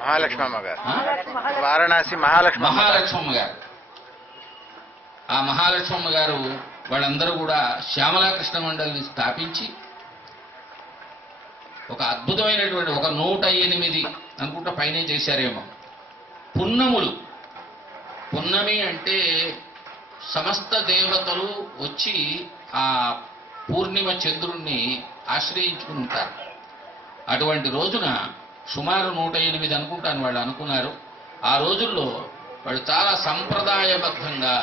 మహాలక్ష్మమ్మ గారు, వారణాసి మహాలక్ష్మమ్మ గారు. ఆ మహాలక్ష్మమ్మ గారు వాళ్ళందరూ కూడా శ్యామలా కృష్ణ మండలిని స్థాపించి ఒక అద్భుతమైనటువంటి ఒక 108 అనుకుంటా పైనే చేశారేమో పున్నములు. పున్నమి అంటే సమస్త దేవతలు వచ్చి ఆ పూర్ణిమ చంద్రుణ్ణి ఆశ్రయించుకుని ఉంటారు. అటువంటి రోజున సుమారు 108 అనుకుంటాను వాళ్ళు అనుకున్నారు. ఆ రోజుల్లో వాళ్ళు చాలా సంప్రదాయబద్ధంగా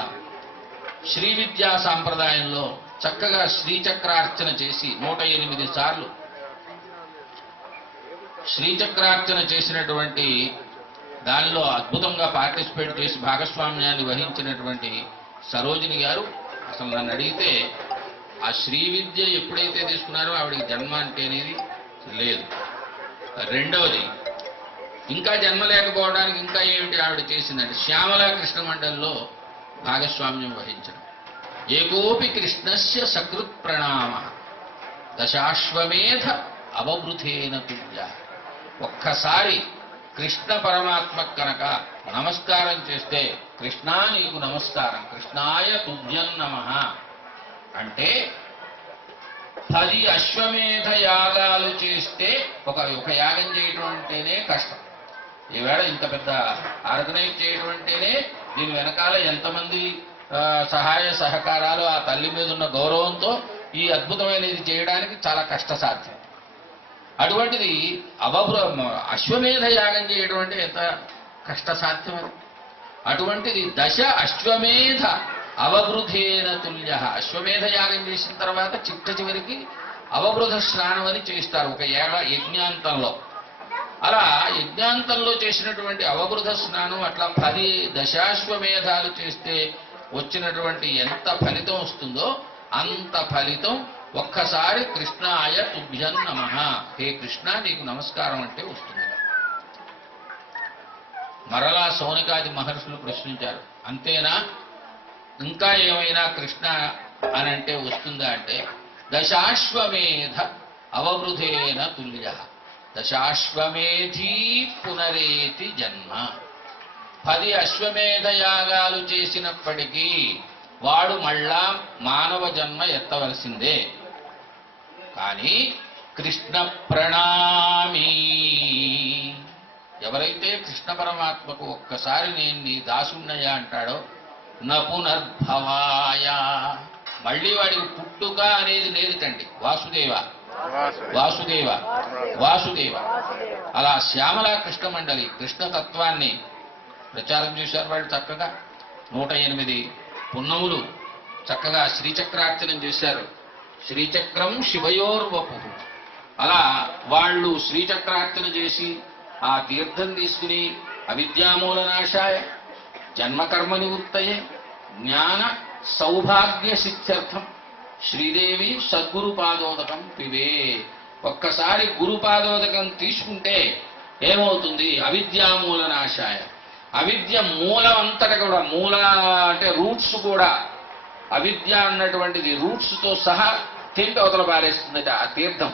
శ్రీ విద్యా సాంప్రదాయంలో చక్కగా శ్రీచక్రార్చన చేసి 108 సార్లు శ్రీచక్రార్చన చేసినటువంటి దానిలో అద్భుతంగా పార్టిసిపేట్ చేసి భాగస్వామ్యాన్ని వహించినటువంటి సరోజిని గారు అసలు నన్ను అడిగితే ఆ శ్రీ విద్య ఎప్పుడైతే తీసుకున్నారో ఆవిడికి జన్మ అంటే అనేది లేదు. రెండవది ఇంకా జన్మ లేకపోవడానికి ఇంకా ఏమిటి ఆవిడ చేసిందంటే శ్యామలా కృష్ణ మండలిలో భాగస్వామ్యం వహించడం. ఏకోపి కృష్ణస్య సకృత్ ప్రణామ దశాశ్వమేధ అవబృధేన తుల్య. ఒక్కసారి కృష్ణ పరమాత్మ కనుక నమస్కారం చేస్తే కృష్ణా నీకు నమస్కారం, కృష్ణాయ తుభ్యం నమః అంటే 10 అశ్వమేధ యాగాలు చేస్తే ఒక యాగం చేయటం అంటేనే కష్టం. ఈవేళ ఇంత పెద్ద ఆర్గనైజ్ చేయడం అంటేనే దీని వెనకాల ఎంతమంది సహాయ సహకారాలు, ఆ తల్లి మీద ఉన్న గౌరవంతో ఈ అద్భుతమైనది చేయడానికి చాలా కష్టసాధ్యం. అటువంటిది అశ్వమేధ యాగం చేయడం అంటే ఎంత కష్టసాధ్యం. అటువంటిది 10 అశ్వమేధ అవబృధేన తుల్య. అశ్వమేధ యాగం చేసిన తర్వాత చివరికి అవబృధ స్నానం అని చేస్తారు ఒక యజ్ఞాంతంలో. అలా యజ్ఞాంతంలో చేసినటువంటి అవబృధ స్నానం అట్లా 10 దశాశ్వమేధాలు చేస్తే వచ్చినటువంటి ఎంత ఫలితం వస్తుందో అంత ఫలితం ఒక్కసారి కృష్ణాయ తుభ్యం నమః, హే కృష్ణ నీకు నమస్కారం అంటే వస్తుంది. మరలా సౌనికాది మహర్షులు ప్రశ్నించారు, అంతేనా ఇంకా ఏమైనా కృష్ణ అని అంటే వస్తుందా అంటే దశాశ్వమేధ అవబృధేన తుల్య, దశాశ్వమేధీ పునరేతి జన్మ. 10 అశ్వమేధ యాగాలు చేసినప్పటికీ వాడు మళ్ళా మానవ జన్మ ఎత్తవలసిందే. కానీ కృష్ణ ప్రణామీ, ఎవరైతే కృష్ణ పరమాత్మకు ఒక్కసారి నేను నీ దాసున్నయ్యా అంటాడో న పునర్భవాయ, మళ్ళీ వాడికి పుట్టుక అనేది లేదుటండి. వాసుదేవ వాసుదేవ వాసుదేవ. అలా శ్యామలా కృష్ణ మండలి కృష్ణతత్వాన్ని ప్రచారం చేశారు వాళ్ళు. చక్కగా 108 పున్నములు చక్కగా శ్రీచక్రార్చనం చేశారు. శ్రీచక్రం శివయోర్వపు. అలా వాళ్ళు శ్రీచక్రార్చన చేసి ఆ తీర్థం తీసుకుని అవిద్యామూలనాశాయ జన్మకర్మ నివృత్తయే జ్ఞాన సౌభాగ్య సిద్ధ్యర్థం శ్రీదేవి సద్గురు పాదోదకం పివే. ఒక్కసారి గురుపాదోదకం తీసుకుంటే ఏమవుతుంది? అవిద్యామూలనాశాయ. అవిద్య మూలం అంతటా కూడా, మూల అంటే రూట్స్ కూడా, అవిద్య అన్నటువంటిది రూట్స్తో సహా తెంపి అవతల పారేస్తుందట ఆ తీర్థం,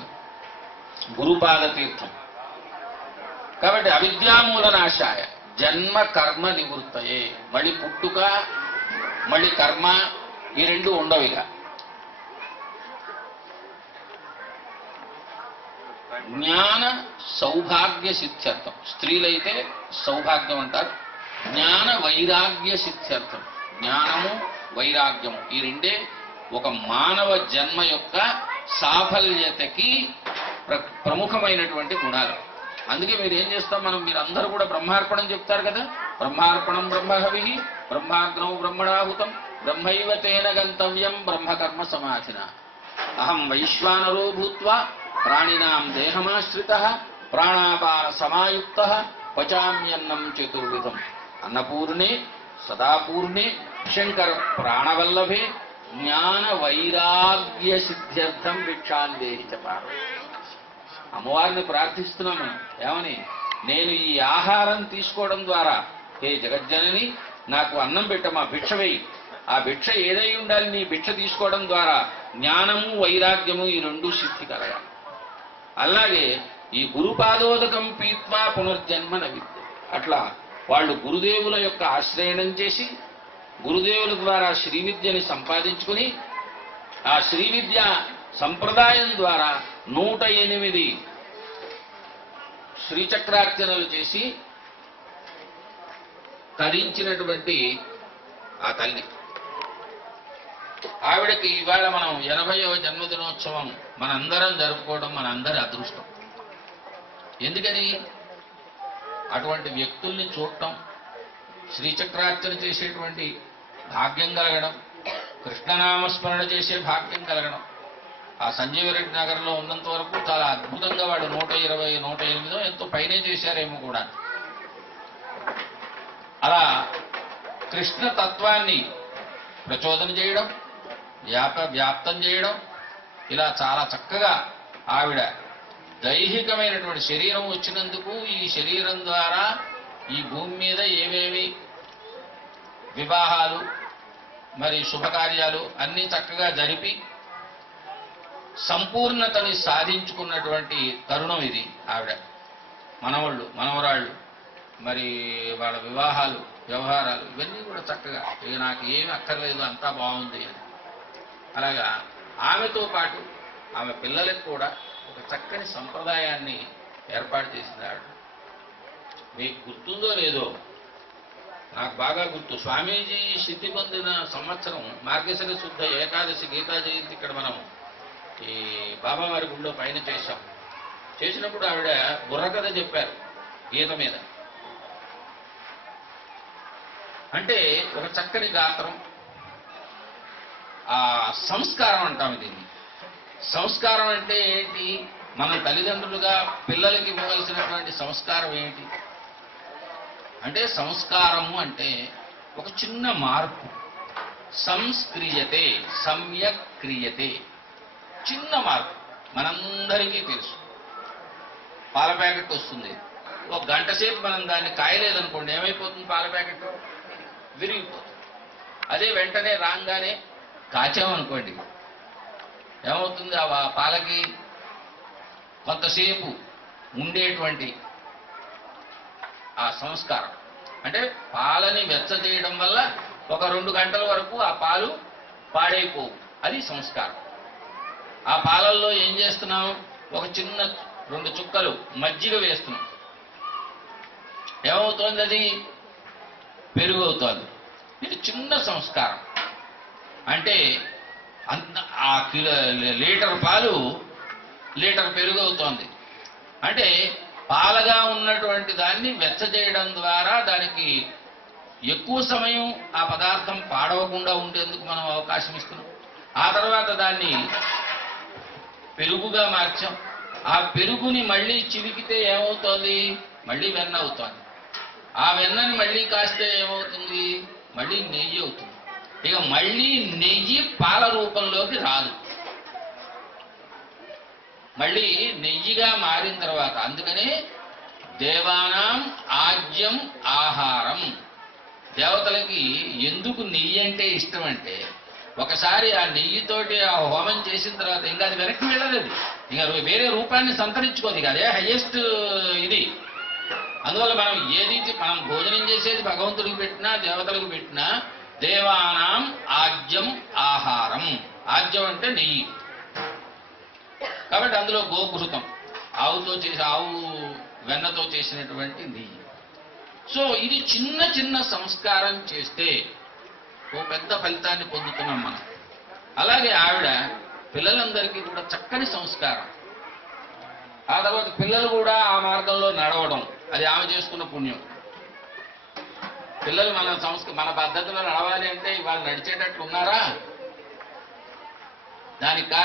గురుపాద తీర్థం. కాబట్టి అవిద్యామూలనాశాయ జన్మ కర్మ నివృత్తయే. మళ్ళీ పుట్టుక మళ్ళీ కర్మ ఈ రెండు ఉండవు. ఇక జ్ఞాన సౌభాగ్య సిద్ధ్యర్థం, స్త్రీలైతే సౌభాగ్యం అంటారు. జ్ఞాన వైరాగ్య సిద్ధ్యర్థం, జ్ఞానము వైరాగ్యము ఈ రెండే ఒక మానవ జన్మ యొక్క సాఫల్యతకి ప్రముఖమైనటువంటి గుణాలు. అందుకే మీరు ఏం చేస్తాం, మీరందరూ కూడా బ్రహ్మార్పణం చెప్తారు కదా. బ్రహ్మార్పణం బ్రహ్మహవి బ్రహ్మాగ్నౌ బ్రహ్మణాహుతం బ్రహ్మైవ తేన గంతవ్యం బ్రహ్మకర్మ సమాధిన. అహం వైశ్వానరో భూత్వా ప్రాణినాం దేహమాశ్రితః ప్రాణాపాన సమాయుక్తః పచామ్యన్నం చతుర్విధం. అన్నపూర్ణే సదాపూర్ణే శంకర ప్రాణవల్లభే జ్ఞాన వైరాగ్య సిద్ధ్యర్థం భిక్షాందేహి చ పార్వతీ. అమ్మవారిని ప్రార్థిస్తున్నాము ఏమని? నేను ఈ ఆహారం తీసుకోవడం ద్వారా హే జగజ్జనని నాకు అన్నం పెట్టమా, భిక్ష వేయి. ఆ భిక్ష ఏదై ఉండాలి? నీ భిక్ష తీసుకోవడం ద్వారా జ్ఞానము వైరాగ్యము ఈ రెండు సిద్ధి కలగాలి. అలాగే ఈ గురుపాదోదకం పీత్వా పునర్జన్మన విద్య. అట్లా వాళ్ళు గురుదేవుల యొక్క ఆశ్రయణం చేసి గురుదేవుల ద్వారా శ్రీ విద్యని సంపాదించుకుని ఆ శ్రీ విద్య సంప్రదాయం ద్వారా 108 శ్రీచక్రార్చనలు చేసి తరించినటువంటి ఆ తల్లి. ఆవిడకి ఇవాళ మనం 80వ జన్మదినోత్సవం మనందరం జరుపుకోవడం మనందరి అదృష్టం. ఎందుకని? అటువంటి వ్యక్తుల్ని చూడటం, శ్రీచక్రార్చన చేసేటువంటి భాగ్యం కలగడం, కృష్ణనామస్మరణ చేసే భాగ్యం కలగడం. ఆ సంజీవరెడ్డి నగర్లో ఉన్నంత వరకు చాలా అద్భుతంగా వాడు 120, 108 ఎంతో పైనే చేశారేమో కూడా. అలా కృష్ణ తత్వాన్ని ప్రచోదన చేయడం, వ్యాప్తం చేయడం, ఇలా చాలా చక్కగా ఆవిడ దైహికమైనటువంటి శరీరం వచ్చినందుకు ఈ శరీరం ద్వారా ఈ భూమి మీద ఏవేవి వివాహాలు మరి శుభకార్యాలు అన్నీ చక్కగా జరిపి సంపూర్ణతని సాధించుకున్నటువంటి తరుణం ఇది. ఆవిడ మనవళ్ళు మనవరాళ్ళు మరి వాళ్ళ వివాహాలు వ్యవహారాలు ఇవన్నీ కూడా చక్కగా ఇక నాకు ఏమి అక్కర్లేదు అంతా బాగుంది అని. అలాగా ఆమెతో పాటు ఆమె పిల్లలకు కూడా ఒక చక్కని సంప్రదాయాన్ని ఏర్పాటు చేసింది ఆవిడ. మీకు గుర్తుందో లేదో, నాకు బాగా గుర్తు. స్వామీజీ సిద్ధి పొందిన సంవత్సరం మార్గశిర శుద్ధ ఏకాదశి గీతా జయంతి ఇక్కడ మనం ఈ బాబావారి గుళ్ళో పైన చేశాం. చేసినప్పుడు ఆవిడ బుర్రకథ చెప్పారు గీత మీద. అంటే ఒక చక్కని గాత్రం, ఆ సంస్కారం అంటాము దీన్ని. సంస్కారం అంటే ఏంటి? మన తల్లిదండ్రులుగా పిల్లలకి ఇవ్వవలసినటువంటి సంస్కారం ఏంటి అంటే, సంస్కారము అంటే ఒక చిన్న మార్పు. సంస్క్రియతే సమ్యక్ క్రియతే, చిన్న మార్పు. మనందరికీ తెలుసు, పాల ప్యాకెట్ వస్తుంది, ఒక గంట సేపు మనం దాన్ని కాయలేదనుకోండి ఏమైపోతుంది? పాల ప్యాకెట్ విరిగిపోతుంది. అదే వెంటనే రాగానే కాచామనుకోండి ఏమవుతుంది? ఆ పాలకి కొంతసేపు ఉండేటువంటి ఆ సంస్కారం అంటే పాలని వెచ్చజేయడం వల్ల ఒక 2 గంటల వరకు ఆ పాలు పాడైపోవు. అది సంస్కారం. ఆ పాలల్లో ఏం చేస్తున్నాం? ఒక చిన్న 2 చుక్కలు మజ్జిగ వేస్తున్నాం. ఏమవుతోంది? అది పెరుగు అవుతోంది. ఇది చిన్న సంస్కారం. అంటే ఆ లీటర్ పాలు లీటర్ పెరుగు అవుతోంది. అంటే పాలగా ఉన్నటువంటి దాన్ని వెచ్చజేయడం ద్వారా దానికి ఎక్కువ సమయం ఆ పదార్థం పాడవకుండా ఉండేందుకు మనం అవకాశం ఇస్తున్నాం. ఆ తర్వాత దాన్ని పెరుగుగా మార్చాం. ఆ పెరుగుని మళ్ళీ చివికితే ఏమవుతోంది? మళ్ళీ వెన్న అవుతోంది. ఆ వెన్నని మళ్ళీ కాస్తే ఏమవుతుంది? మళ్ళీ నెయ్యి అవుతుంది. ఇక మళ్ళీ నెయ్యి పాల రూపంలోకి రాదు. మళ్ళీ నెయ్యిగా మారిన తర్వాత, అందుకనే దేవానాం ఆజ్యం ఆహారం. దేవతలకి ఎందుకు నెయ్యి అంటే ఇష్టం అంటే, ఒకసారి ఆ నెయ్యితోటి ఆ హోమం చేసిన తర్వాత ఇంకా అది వెనక్కి వెళ్ళలేదు, ఇంకా వేరే రూపాన్ని సంతరించుకోదు. ఇక అదే హైయెస్ట్ ఇది. అందువల్ల మనం భోజనం చేసేది భగవంతుడికి పెట్టినా దేవతలకు పెట్టినా దేవానాం ఆజ్యం ఆహారం. ఆజ్యం అంటే నెయ్యి. కాబట్టి అందులో గోఘృతం, ఆవు వెన్నతో చేసినటువంటి నెయ్యి. సో ఇది చిన్న చిన్న సంస్కారం చేస్తే ఓ పెద్ద ఫలితాన్ని పొందుతున్నాం మనం. అలాగే ఆవిడ పిల్లలందరికీ కూడా చక్కని సంస్కారం. ఆ తర్వాత పిల్లలు కూడా ఆ మార్గంలో నడవడం, అది ఆమె చేసుకున్న పుణ్యం. పిల్లలు మన పద్ధతిలో నడవాలి అంటే ఇవాళ నడిచేటట్లు ఉన్నారా? దానికి కారణం